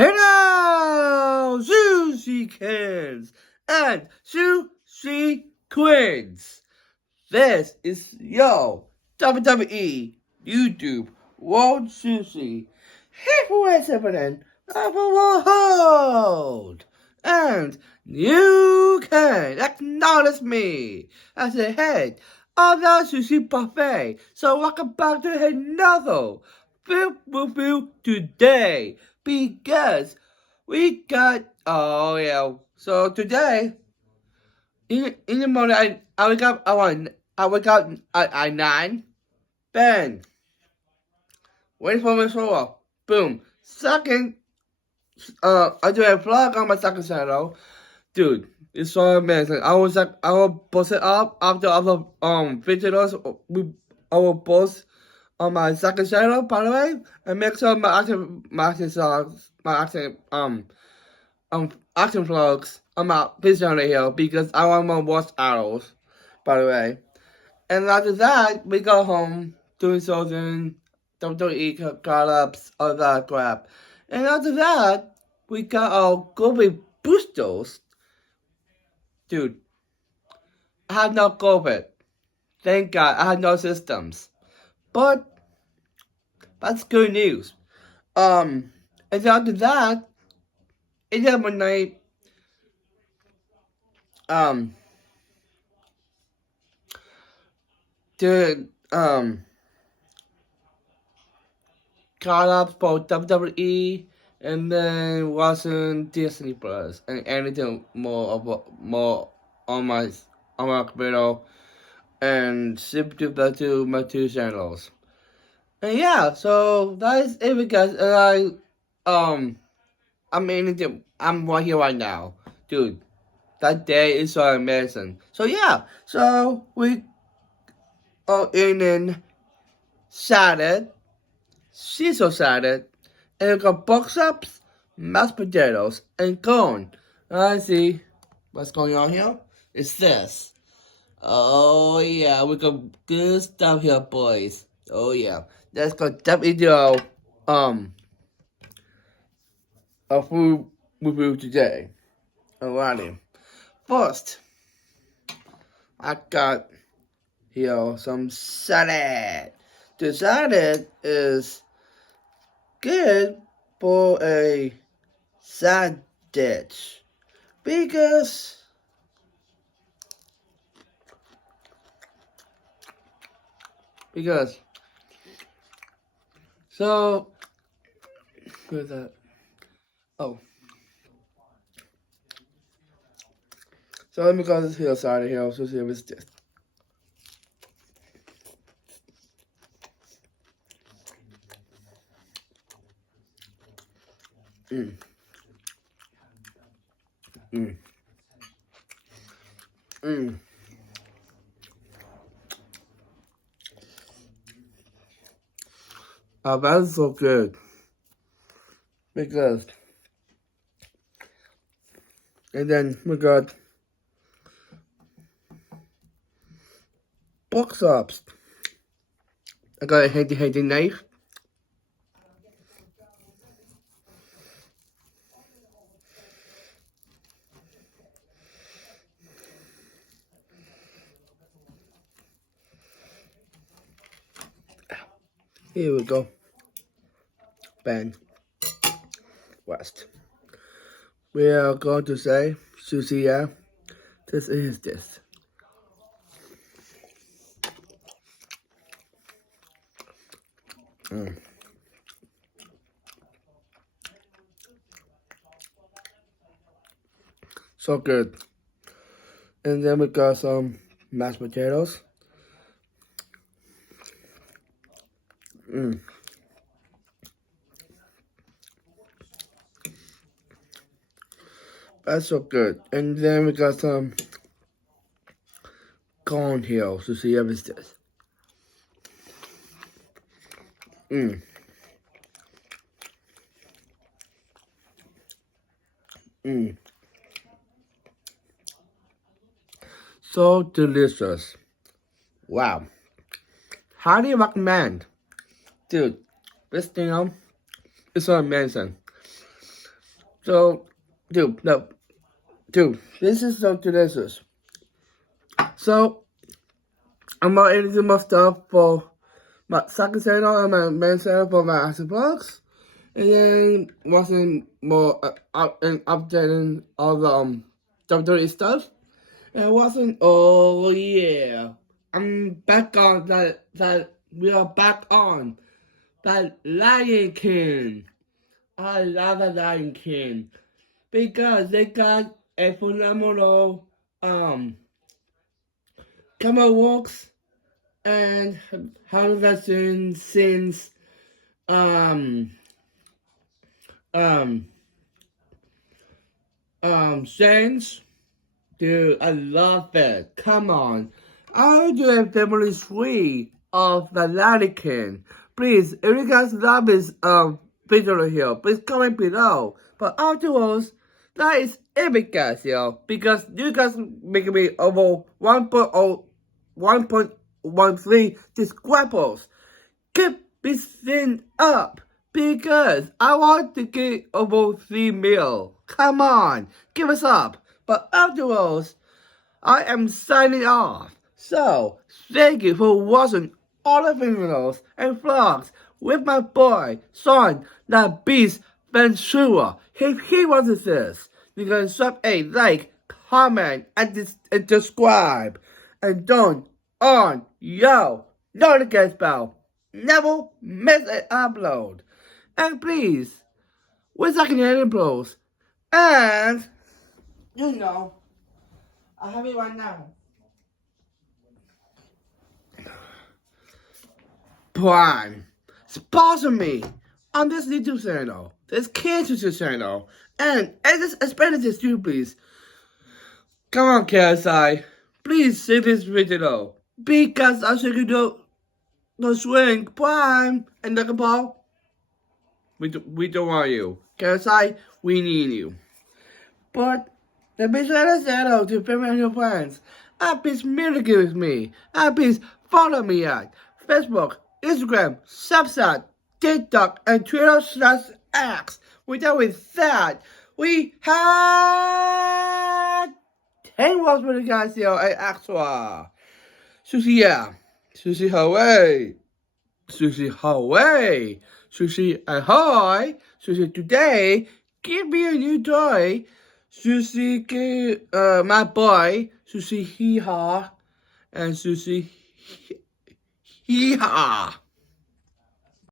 Hello, Sushi Kids and Sushi Queens. This is your WWE YouTube World Sushi Heavyweight Champion of the world. And you can acknowledge me as the head of the sushi buffet. So welcome back to another film review today. Because we got so today in the morning I wake up at 9. Bang. Wait for my shower. Boom. Second I do a vlog on my second channel. Dude, it's so amazing. I will post it up after other videos I will post on my second channel, by the way, and make sure action vlogs on my this channel here because I want more watch hours, by the way. And after that, we go home doing something, WWE call-ups, all that crap. And after that, we got our COVID boosters. Dude, I had no COVID. Thank God, I had no systems. But that's good news. And after that, 11 night, did caught up for WWE, and then watching Disney Plus and anything more on my computer, and ship to back to my two channels. And yeah, so that is it, guys. And I'm right here right now, dude. That day is so amazing. So yeah, so we are in salad, Caesar salad, and we got box ups, mashed potatoes, and corn. I see what's going on here. It's this. Oh yeah, we got good stuff here, boys. Oh yeah, let's go jump into our food review today. Alrighty. First, I got here some salad. The salad is good for a side dish because so where's that? Oh, so let me go to this here side of here. So see if it's this. Oh, that's so good because, and then we got box ups. I got a handy knife. Here we go. Bang. West. We are going to say, Susie, yeah, this is this. So good. And then we got some mashed potatoes. That's so good. And then we got some corn here. So see if it's this. So delicious. Wow. Highly recommend. Dude, this thing is so amazing. So, dude, no. Dude, this is so delicious. So, I'm not editing my stuff for my second channel and my main channel for my action vlogs. And then watching more and updating all the WWE stuff. And watching, oh yeah. I'm back on that we are back on that Lion King. I love the Lion King. Because they got a phenomenal camera works and how that's since um um Saints. Dude, I love it. Come on. I do a family tree of the Vatican. Please, if you guys love this video here, please comment below. But afterwards, that is epic, guys, yo. Because you guys making me over 1.13 subscribers. Keep this thing up. Because I want to get over 3 mil. Come on, give us up. But afterwards, I am signing off. So, thank you for watching all the videos and vlogs with my boy, Son, the Beast Ventura. If he wants this, you can drop a like, comment, and subscribe. And don't on yo notification bell. Never miss an upload. And please, we're talking Canadian bros. And, you know, I have it right now. Prime. Sponsor me on this YouTube channel, this cancer channel. And just explain this to you, please. Come on, KSI. Please see this video. Because I should do the swing, Prime, and the ball. We don't want you. KSI, we need you. But the bitch let us know to family and your friends. Please communicate with me. Please follow me at Facebook, Instagram, Snapchat, TikTok, and Twitter/X. With that, we had 10 words for the guys here at Axwa. Sushi, yeah. Sushi Hawaii. Sushi Hawaii. Sushi ahoy. Sushi today. Give me a new toy. Sushi, my boy, Sushi Hee-Haw, and Sushi Hee-Haw.